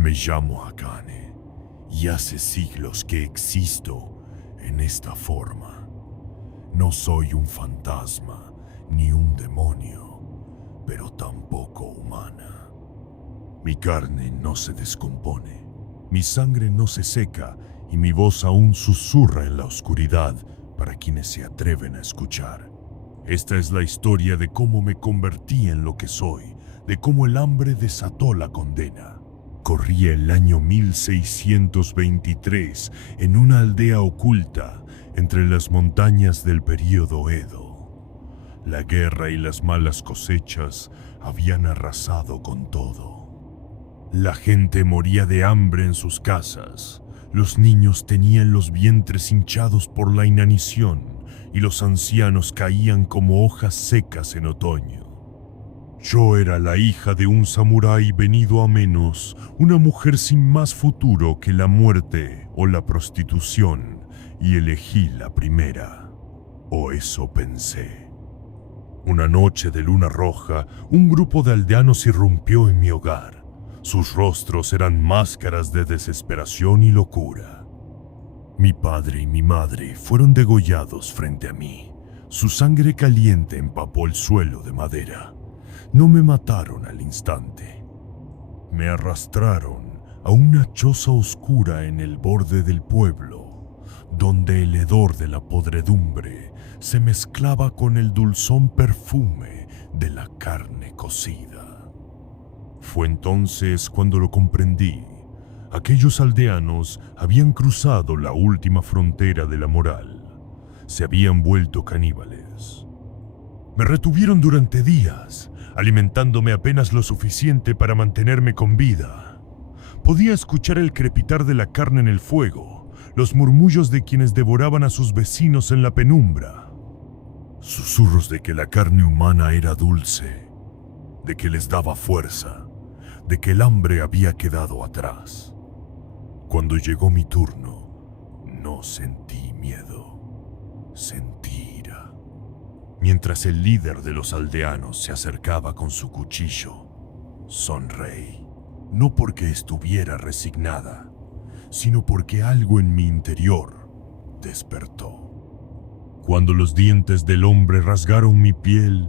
Me llamo Akane y hace siglos que existo en esta forma. No soy un fantasma ni un demonio, pero tampoco humana. Mi carne no se descompone, mi sangre no se seca y mi voz aún susurra en la oscuridad para quienes se atreven a escuchar. Esta es la historia de cómo me convertí en lo que soy, de cómo el hambre desató la condena. Corría el año 1623 en una aldea oculta entre las montañas del período Edo. La guerra y las malas cosechas habían arrasado con todo. La gente moría de hambre en sus casas, los niños tenían los vientres hinchados por la inanición y los ancianos caían como hojas secas en otoño. Yo era la hija de un samurái venido a menos, una mujer sin más futuro que la muerte o la prostitución, y elegí la primera. O eso pensé. Una noche de luna roja, un grupo de aldeanos irrumpió en mi hogar. Sus rostros eran máscaras de desesperación y locura. Mi padre y mi madre fueron degollados frente a mí. Su sangre caliente empapó el suelo de madera. No me mataron al instante. Me arrastraron a una choza oscura en el borde del pueblo, donde el hedor de la podredumbre se mezclaba con el dulzón perfume de la carne cocida. Fue entonces cuando lo comprendí. Aquellos aldeanos habían cruzado la última frontera de la moral. Se habían vuelto caníbales. Me retuvieron durante días, alimentándome apenas lo suficiente para mantenerme con vida. Podía escuchar el crepitar de la carne en el fuego, los murmullos de quienes devoraban a sus vecinos en la penumbra. Susurros de que la carne humana era dulce, de que les daba fuerza, de que el hambre había quedado atrás. Cuando llegó mi turno, no sentí miedo, sentí ira. Mientras el líder de los aldeanos se acercaba con su cuchillo, sonreí, no porque estuviera resignada, sino porque algo en mi interior despertó. Cuando los dientes del hombre rasgaron mi piel,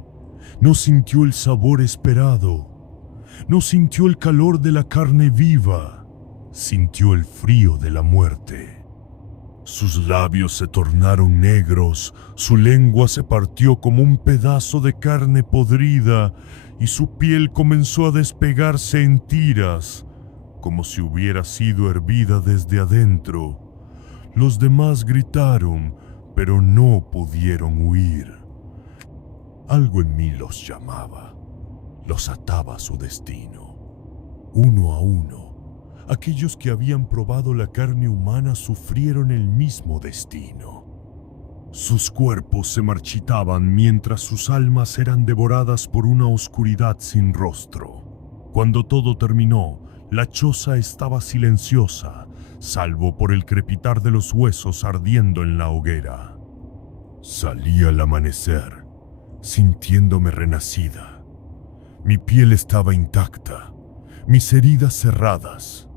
no sintió el sabor esperado, no sintió el calor de la carne viva, sintió el frío de la muerte. Sus labios se tornaron negros, su lengua se partió como un pedazo de carne podrida y su piel comenzó a despegarse en tiras, como si hubiera sido hervida desde adentro. Los demás gritaron, pero no pudieron huir. Algo en mí los llamaba, los ataba a su destino. Uno a uno, aquellos que habían probado la carne humana sufrieron el mismo destino. Sus cuerpos se marchitaban mientras sus almas eran devoradas por una oscuridad sin rostro. Cuando todo terminó, la choza estaba silenciosa, salvo por el crepitar de los huesos ardiendo en la hoguera. Salí al amanecer, sintiéndome renacida. Mi piel estaba intacta, mis heridas cerradas.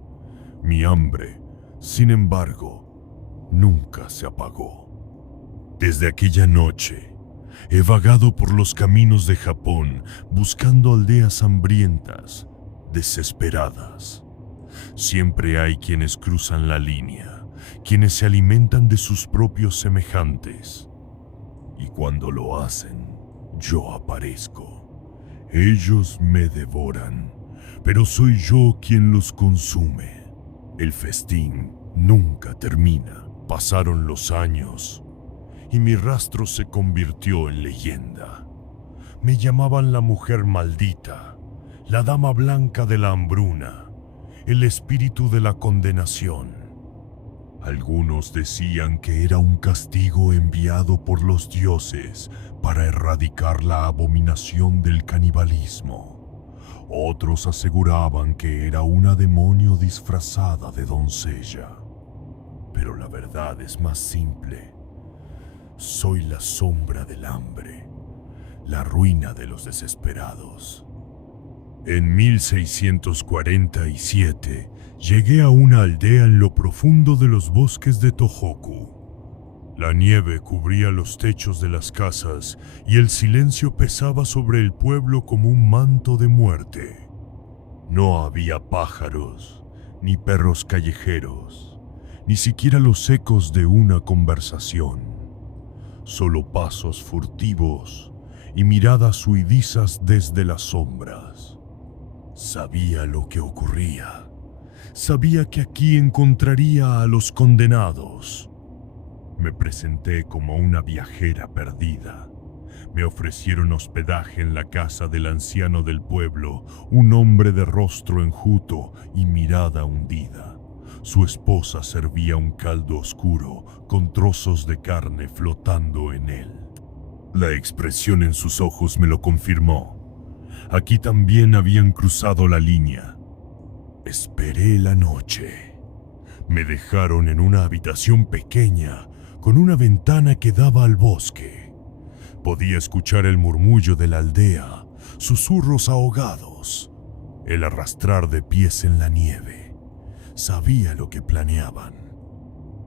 Mi hambre, sin embargo, nunca se apagó. Desde aquella noche, he vagado por los caminos de Japón buscando aldeas hambrientas, desesperadas. Siempre hay quienes cruzan la línea, quienes se alimentan de sus propios semejantes. Y cuando lo hacen, yo aparezco. Ellos me devoran, pero soy yo quien los consume. El festín nunca termina. Pasaron los años y mi rastro se convirtió en leyenda. Me llamaban la mujer maldita, la dama blanca de la hambruna, el espíritu de la condenación. Algunos decían que era un castigo enviado por los dioses para erradicar la abominación del canibalismo. Otros aseguraban que era una demonio disfrazada de doncella. Pero la verdad es más simple. Soy la sombra del hambre, la ruina de los desesperados. En 1647 llegué a una aldea en lo profundo de los bosques de Tohoku. La nieve cubría los techos de las casas y el silencio pesaba sobre el pueblo como un manto de muerte. No había pájaros, ni perros callejeros, ni siquiera los ecos de una conversación. Solo pasos furtivos y miradas huidizas desde las sombras. Sabía lo que ocurría. Sabía que aquí encontraría a los condenados. Me presenté como una viajera perdida. Me ofrecieron hospedaje en la casa del anciano del pueblo, un hombre de rostro enjuto y mirada hundida. Su esposa servía un caldo oscuro con trozos de carne flotando en él. La expresión en sus ojos me lo confirmó. Aquí también habían cruzado la línea. Esperé la noche. Me dejaron en una habitación pequeña con una ventana que daba al bosque. Podía escuchar el murmullo de la aldea, susurros ahogados, el arrastrar de pies en la nieve. Sabía lo que planeaban.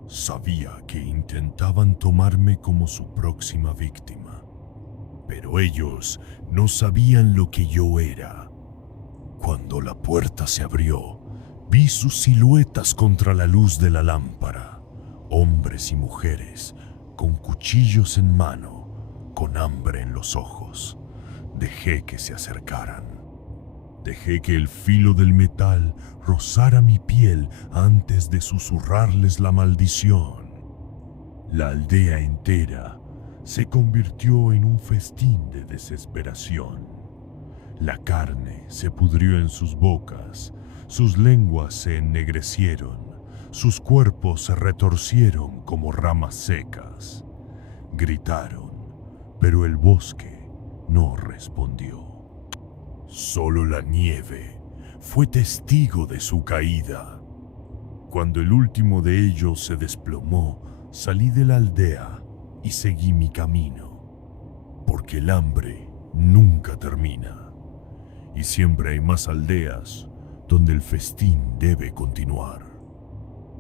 Sabía que intentaban tomarme como su próxima víctima. Pero ellos no sabían lo que yo era. Cuando la puerta se abrió, vi sus siluetas contra la luz de la lámpara. Hombres y mujeres, con cuchillos en mano, con hambre en los ojos. Dejé que se acercaran. Dejé que el filo del metal rozara mi piel antes de susurrarles la maldición. La aldea entera se convirtió en un festín de desesperación. La carne se pudrió en sus bocas, sus lenguas se ennegrecieron, sus cuerpos se retorcieron como ramas secas. Gritaron, pero el bosque no respondió. Solo la nieve fue testigo de su caída. Cuando el último de ellos se desplomó, salí de la aldea y seguí mi camino, porque el hambre nunca termina, y siempre hay más aldeas donde el festín debe continuar.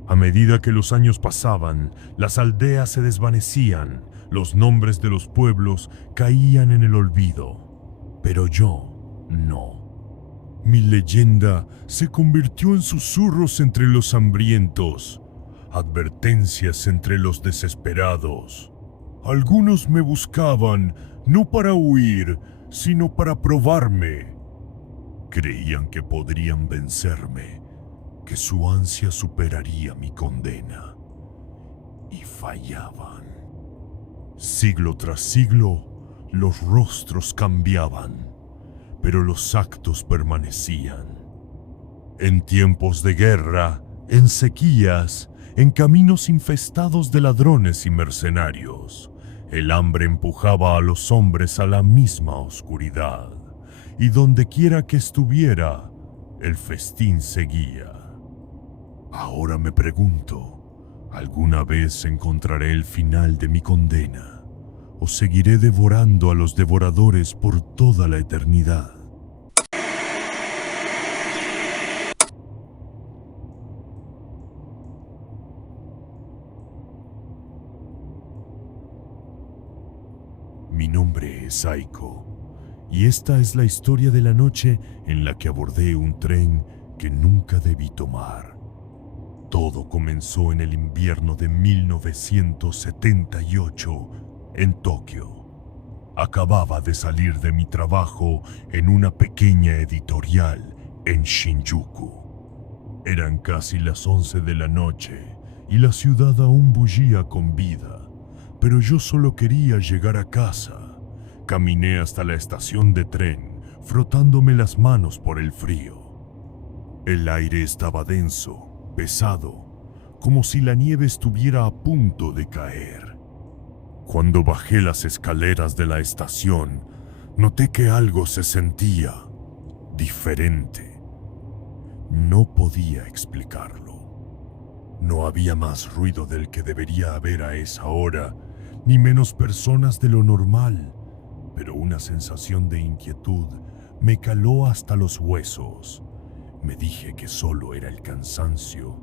A medida que los años pasaban, las aldeas se desvanecían, los nombres de los pueblos caían en el olvido, pero yo no. Mi leyenda se convirtió en susurros entre los hambrientos, advertencias entre los desesperados. Algunos me buscaban no para huir, sino para probarme. Creían que podrían vencerme, que su ansia superaría mi condena. Y fallaban. Siglo tras siglo, los rostros cambiaban, pero los actos permanecían. En tiempos de guerra, en sequías, en caminos infestados de ladrones y mercenarios, el hambre empujaba a los hombres a la misma oscuridad, y dondequiera que estuviera, el festín seguía. Ahora me pregunto, ¿alguna vez encontraré el final de mi condena? ¿O seguiré devorando a los devoradores por toda la eternidad? Mi nombre es Aiko, y esta es la historia de la noche en la que abordé un tren que nunca debí tomar. Todo comenzó en el invierno de 1978 en Tokio. Acababa de salir de mi trabajo en una pequeña editorial en Shinjuku. Eran casi las 11 de la noche y la ciudad aún bullía con vida, pero yo solo quería llegar a casa. Caminé hasta la estación de tren, frotándome las manos por el frío. El aire estaba denso, pesado, como si la nieve estuviera a punto de caer. Cuando bajé las escaleras de la estación, noté que algo se sentía diferente. No podía explicarlo. No había más ruido del que debería haber a esa hora, ni menos personas de lo normal, pero una sensación de inquietud me caló hasta los huesos. Me dije que solo era el cansancio.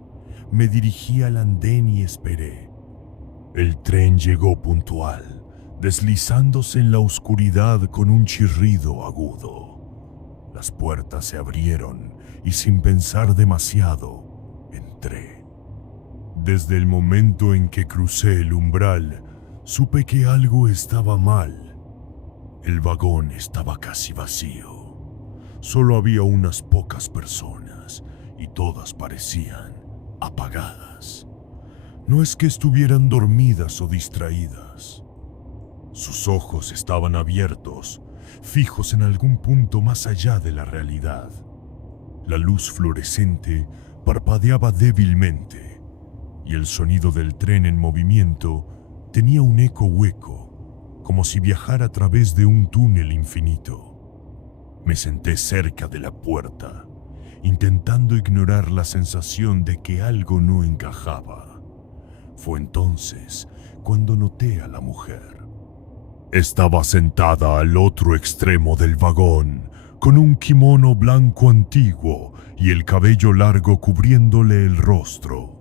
Me dirigí al andén y esperé. El tren llegó puntual, deslizándose en la oscuridad con un chirrido agudo. Las puertas se abrieron y sin pensar demasiado, entré. Desde el momento en que crucé el umbral, supe que algo estaba mal. El vagón estaba casi vacío. Solo había unas pocas personas y todas parecían apagadas. No es que estuvieran dormidas o distraídas. Sus ojos estaban abiertos, fijos en algún punto más allá de la realidad. La luz fluorescente parpadeaba débilmente y el sonido del tren en movimiento tenía un eco hueco, como si viajara a través de un túnel infinito. Me senté cerca de la puerta, intentando ignorar la sensación de que algo no encajaba. Fue entonces cuando noté a la mujer. Estaba sentada al otro extremo del vagón, con un kimono blanco antiguo y el cabello largo cubriéndole el rostro.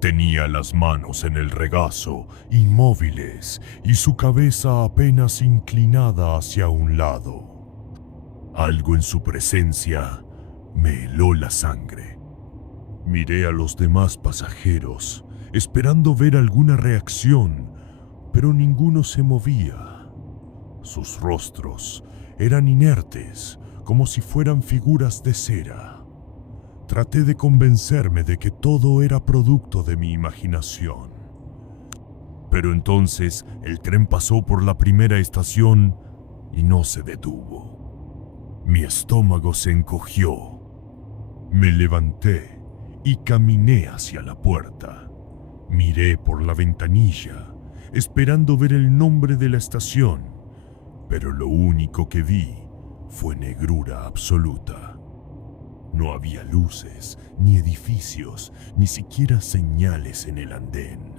Tenía las manos en el regazo, inmóviles, y su cabeza apenas inclinada hacia un lado. Algo en su presencia me heló la sangre. Miré a los demás pasajeros, esperando ver alguna reacción, pero ninguno se movía. Sus rostros eran inertes, como si fueran figuras de cera. Traté de convencerme de que todo era producto de mi imaginación. Pero entonces el tren pasó por la primera estación y no se detuvo. Mi estómago se encogió. Me levanté y caminé hacia la puerta. Miré por la ventanilla, esperando ver el nombre de la estación, pero lo único que vi fue negrura absoluta. No había luces, ni edificios, ni siquiera señales en el andén.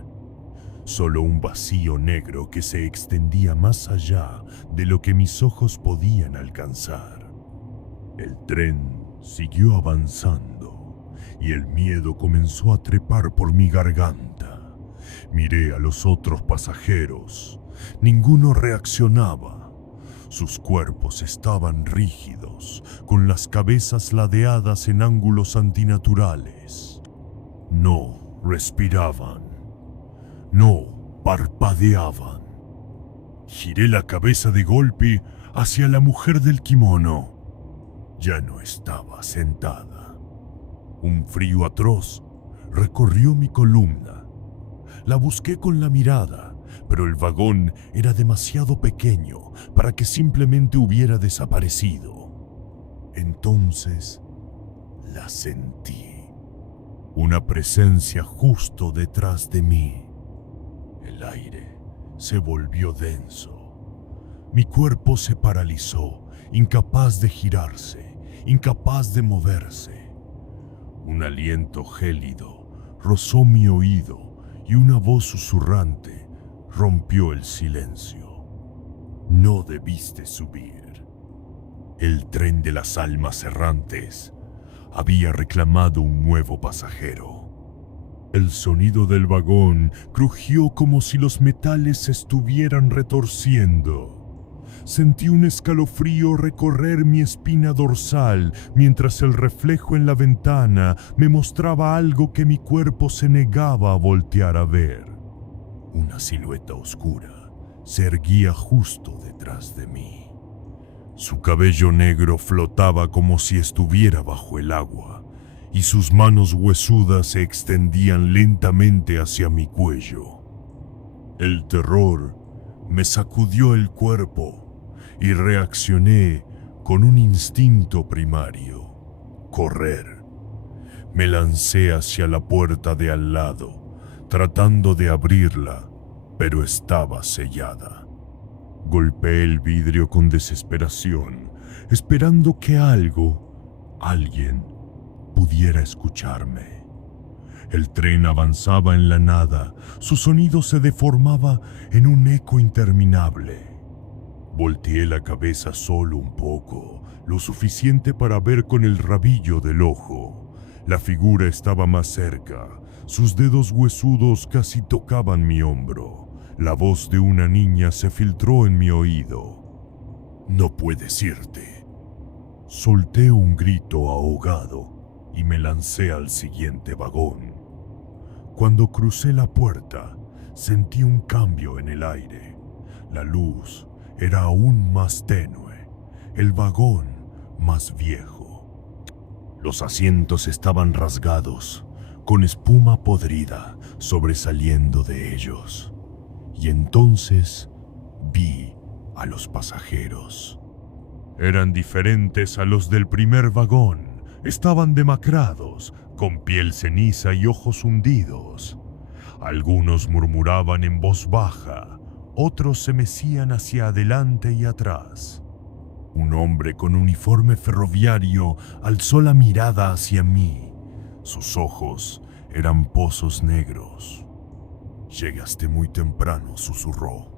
Solo un vacío negro que se extendía más allá de lo que mis ojos podían alcanzar. El tren siguió avanzando y el miedo comenzó a trepar por mi garganta. Miré a los otros pasajeros. Ninguno reaccionaba. Sus cuerpos estaban rígidos, con las cabezas ladeadas en ángulos antinaturales. No respiraban. No parpadeaban. Giré la cabeza de golpe hacia la mujer del kimono. Ya no estaba sentada. Un frío atroz recorrió mi columna. La busqué con la mirada, pero el vagón era demasiado pequeño para que simplemente hubiera desaparecido. Entonces la sentí. Una presencia justo detrás de mí. El aire se volvió denso. Mi cuerpo se paralizó, incapaz de girarse, incapaz de moverse. Un aliento gélido rozó mi oído y una voz susurrante rompió el silencio. No debiste subir. El tren de las almas errantes había reclamado un nuevo pasajero. El sonido del vagón crujió como si los metales se estuvieran retorciendo. Sentí un escalofrío recorrer mi espina dorsal mientras el reflejo en la ventana me mostraba algo que mi cuerpo se negaba a voltear a ver. Una silueta oscura se erguía justo detrás de mí. Su cabello negro flotaba como si estuviera bajo el agua, y sus manos huesudas se extendían lentamente hacia mi cuello. El terror me sacudió el cuerpo y reaccioné con un instinto primario: correr. Me lancé hacia la puerta de al lado, tratando de abrirla, pero estaba sellada. Golpeé el vidrio con desesperación, esperando que alguien, pudiera escucharme. El tren avanzaba en la nada, su sonido se deformaba en un eco interminable. Volteé la cabeza solo un poco, lo suficiente para ver con el rabillo del ojo. La figura estaba más cerca, sus dedos huesudos casi tocaban mi hombro. La voz de una niña se filtró en mi oído. «No puedes irte». Solté un grito ahogado y me lancé al siguiente vagón. Cuando crucé la puerta, sentí un cambio en el aire. La luz era aún más tenue, el vagón más viejo. Los asientos estaban rasgados, con espuma podrida sobresaliendo de ellos. Y entonces vi a los pasajeros. Eran diferentes a los del primer vagón. Estaban demacrados, con piel ceniza y ojos hundidos. Algunos murmuraban en voz baja, otros se mecían hacia adelante y atrás. Un hombre con uniforme ferroviario alzó la mirada hacia mí. Sus ojos eran pozos negros. «Llegaste muy temprano», susurró.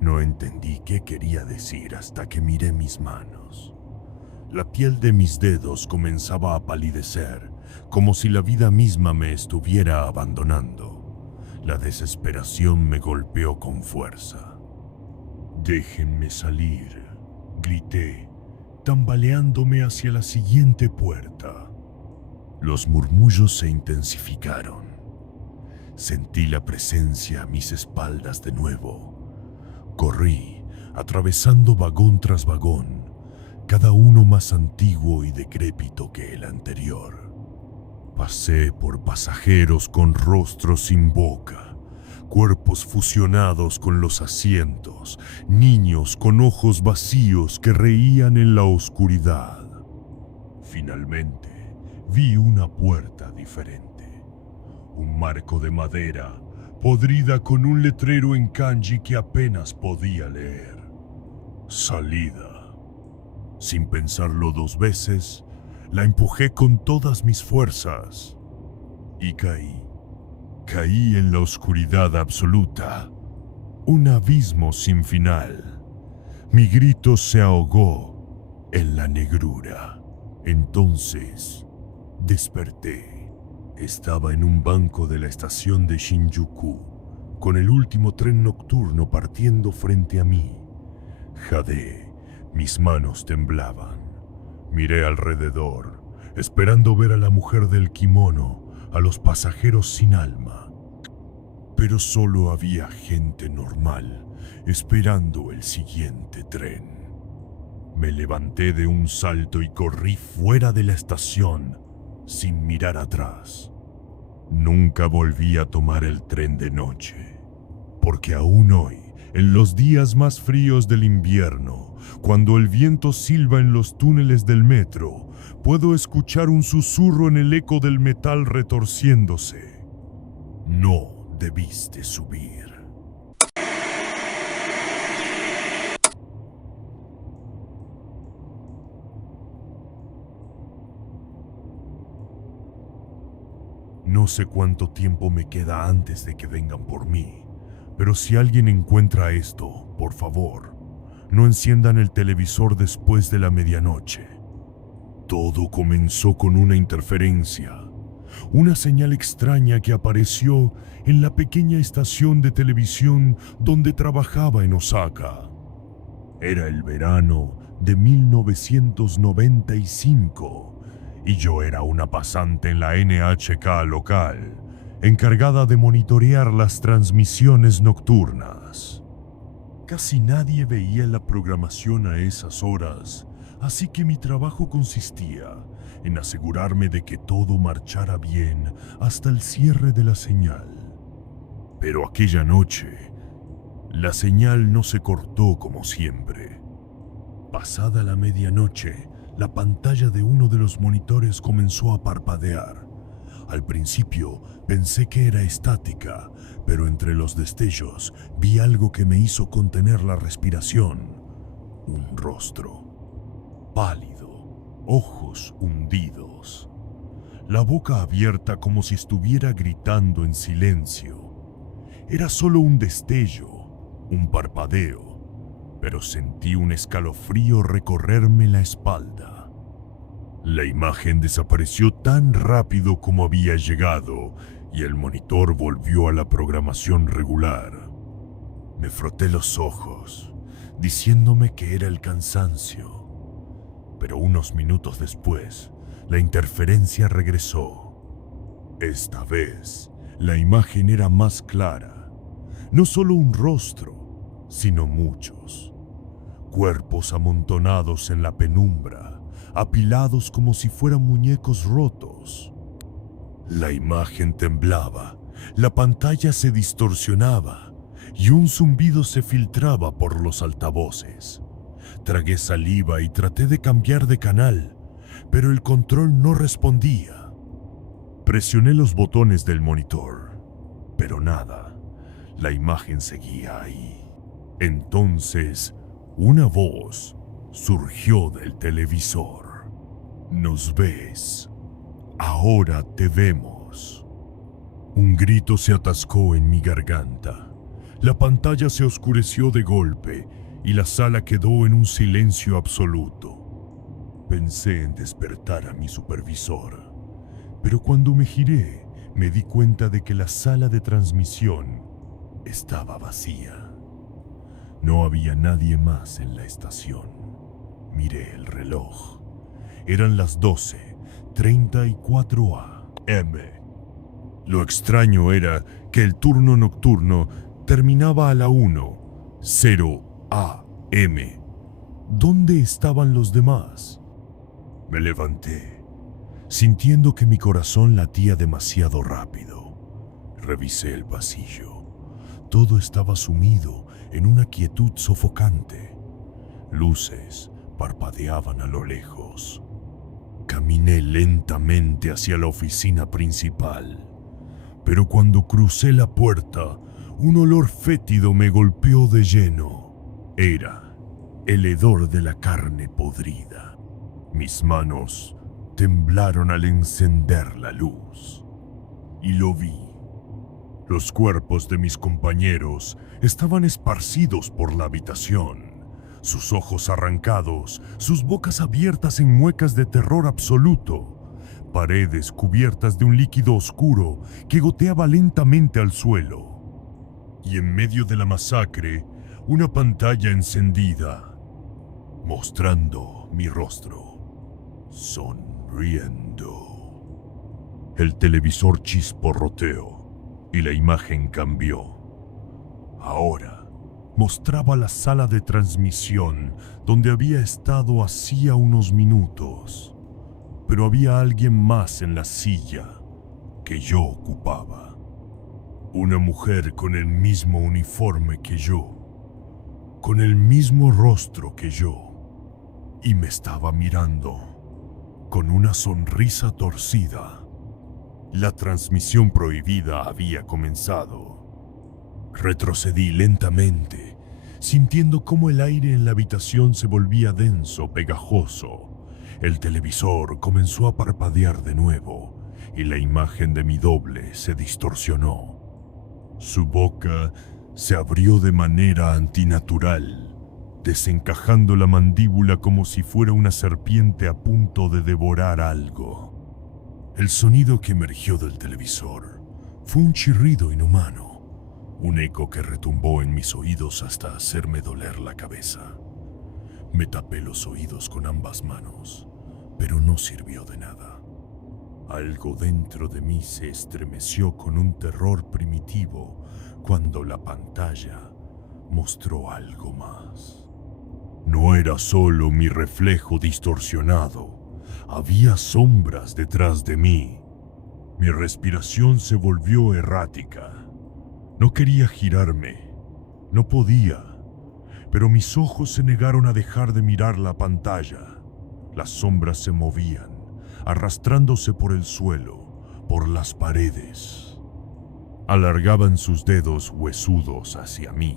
No entendí qué quería decir hasta que miré mis manos. La piel de mis dedos comenzaba a palidecer, como si la vida misma me estuviera abandonando. La desesperación me golpeó con fuerza. «Déjenme salir», grité, tambaleándome hacia la siguiente puerta. Los murmullos se intensificaron. Sentí la presencia a mis espaldas de nuevo. Corrí, atravesando vagón tras vagón, cada uno más antiguo y decrépito que el anterior. Pasé por pasajeros con rostros sin boca, cuerpos fusionados con los asientos, niños con ojos vacíos que reían en la oscuridad. Finalmente, vi una puerta diferente, un marco de madera, podrida con un letrero en kanji que apenas podía leer. «Salida». Sin pensarlo dos veces, la empujé con todas mis fuerzas y caí. Caí en la oscuridad absoluta, un abismo sin final. Mi grito se ahogó en la negrura. Entonces, desperté. Estaba en un banco de la estación de Shinjuku, con el último tren nocturno partiendo frente a mí. Jadeé, mis manos temblaban. Miré alrededor, esperando ver a la mujer del kimono, a los pasajeros sin alma. Pero solo había gente normal, esperando el siguiente tren. Me levanté de un salto y corrí fuera de la estación, sin mirar atrás. Nunca volví a tomar el tren de noche, porque aún hoy, en los días más fríos del invierno, cuando el viento silba en los túneles del metro, puedo escuchar un susurro en el eco del metal retorciéndose. «No debiste subir». No sé cuánto tiempo me queda antes de que vengan por mí, pero si alguien encuentra esto, por favor, no enciendan el televisor después de la medianoche. Todo comenzó con una interferencia, una señal extraña que apareció en la pequeña estación de televisión donde trabajaba en Osaka. Era el verano de 1995 y yo era una pasante en la NHK local, encargada de monitorear las transmisiones nocturnas. Casi nadie veía la programación a esas horas, así que mi trabajo consistía en asegurarme de que todo marchara bien hasta el cierre de la señal. Pero aquella noche, la señal no se cortó como siempre. Pasada la medianoche, la pantalla de uno de los monitores comenzó a parpadear. Al principio pensé que era estática, pero entre los destellos vi algo que me hizo contener la respiración. Un rostro, pálido, ojos hundidos, la boca abierta como si estuviera gritando en silencio. Era solo un destello, un parpadeo, pero sentí un escalofrío recorrerme la espalda. La imagen desapareció tan rápido como había llegado y el monitor volvió a la programación regular. Me froté los ojos, diciéndome que era el cansancio. Pero unos minutos después, la interferencia regresó. Esta vez, la imagen era más clara. No solo un rostro, sino muchos. Cuerpos amontonados en la penumbra, apilados como si fueran muñecos rotos. La imagen temblaba, la pantalla se distorsionaba y un zumbido se filtraba por los altavoces. Tragué saliva y traté de cambiar de canal, pero el control no respondía. Presioné los botones del monitor, pero nada. La imagen seguía ahí. Entonces, una voz surgió del televisor. «Nos ves. Ahora te vemos». Un grito se atascó en mi garganta. La pantalla se oscureció de golpe y la sala quedó en un silencio absoluto. Pensé en despertar a mi supervisor, pero cuando me giré, me di cuenta de que la sala de transmisión estaba vacía. No había nadie más en la estación. Miré el reloj. Eran las 12:34 AM. Lo extraño era que el turno nocturno terminaba a la 1:0 AM. ¿Dónde estaban los demás? Me levanté, sintiendo que mi corazón latía demasiado rápido. Revisé el pasillo. Todo estaba sumido en una quietud sofocante. Luces parpadeaban a lo lejos. Caminé lentamente hacia la oficina principal, pero cuando crucé la puerta, un olor fétido me golpeó de lleno. Era el hedor de la carne podrida. Mis manos temblaron al encender la luz. Y lo vi. Los cuerpos de mis compañeros estaban esparcidos por la habitación. Sus ojos arrancados, sus bocas abiertas en muecas de terror absoluto. Paredes cubiertas de un líquido oscuro que goteaba lentamente al suelo. Y en medio de la masacre, una pantalla encendida, mostrando mi rostro, sonriendo. El televisor chisporroteó y la imagen cambió. Ahora mostraba la sala de transmisión donde había estado hacía unos minutos, pero había alguien más en la silla que yo ocupaba. Una mujer con el mismo uniforme que yo, con el mismo rostro que yo, y me estaba mirando con una sonrisa torcida. La transmisión prohibida había comenzado. Retrocedí lentamente, sintiendo cómo el aire en la habitación se volvía denso, pegajoso. El televisor comenzó a parpadear de nuevo y la imagen de mi doble se distorsionó. Su boca se abrió de manera antinatural, desencajando la mandíbula como si fuera una serpiente a punto de devorar algo. El sonido que emergió del televisor fue un chirrido inhumano. Un eco que retumbó en mis oídos hasta hacerme doler la cabeza. Me tapé los oídos con ambas manos, pero no sirvió de nada. Algo dentro de mí se estremeció con un terror primitivo cuando la pantalla mostró algo más. No era solo mi reflejo distorsionado, había sombras detrás de mí. Mi respiración se volvió errática. No quería girarme, no podía, pero mis ojos se negaron a dejar de mirar la pantalla. Las sombras se movían, arrastrándose por el suelo, por las paredes. Alargaban sus dedos huesudos hacia mí.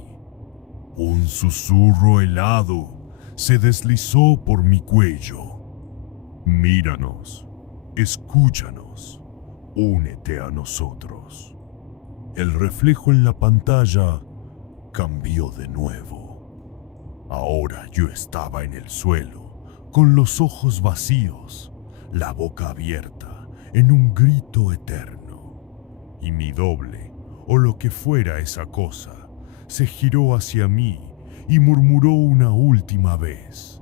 Un susurro helado se deslizó por mi cuello. Míranos, escúchanos, únete a nosotros. El reflejo en la pantalla cambió de nuevo. Ahora yo estaba en el suelo, con los ojos vacíos, la boca abierta, en un grito eterno. Y mi doble, o lo que fuera esa cosa, se giró hacia mí y murmuró una última vez: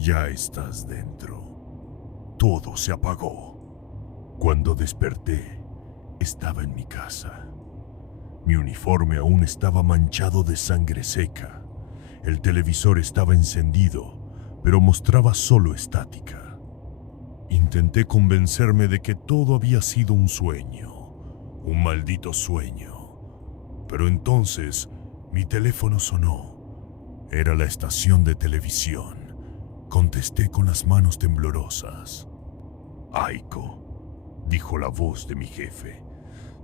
«Ya estás dentro». Todo se apagó. Cuando desperté, estaba en mi casa. Mi uniforme aún estaba manchado de sangre seca. El televisor estaba encendido, pero mostraba solo estática. Intenté convencerme de que todo había sido un sueño, un maldito sueño. Pero entonces mi teléfono sonó. Era la estación de televisión. Contesté con las manos temblorosas. «Aiko», dijo la voz de mi jefe,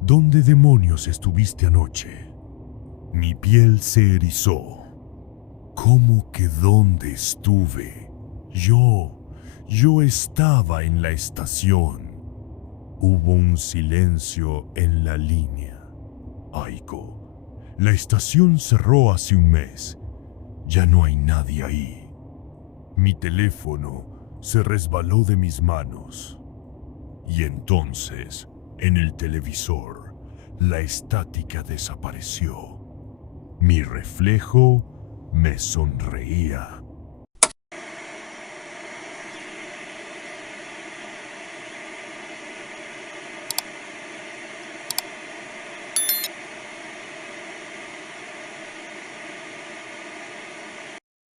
«¿dónde demonios estuviste anoche?» Mi piel se erizó. ¿Cómo que dónde estuve? Yo estaba en la estación. Hubo un silencio en la línea. «Aiko, la estación cerró hace un mes. Ya no hay nadie ahí». Mi teléfono se resbaló de mis manos. Y entonces, en el televisor, la estática desapareció. Mi reflejo me sonreía.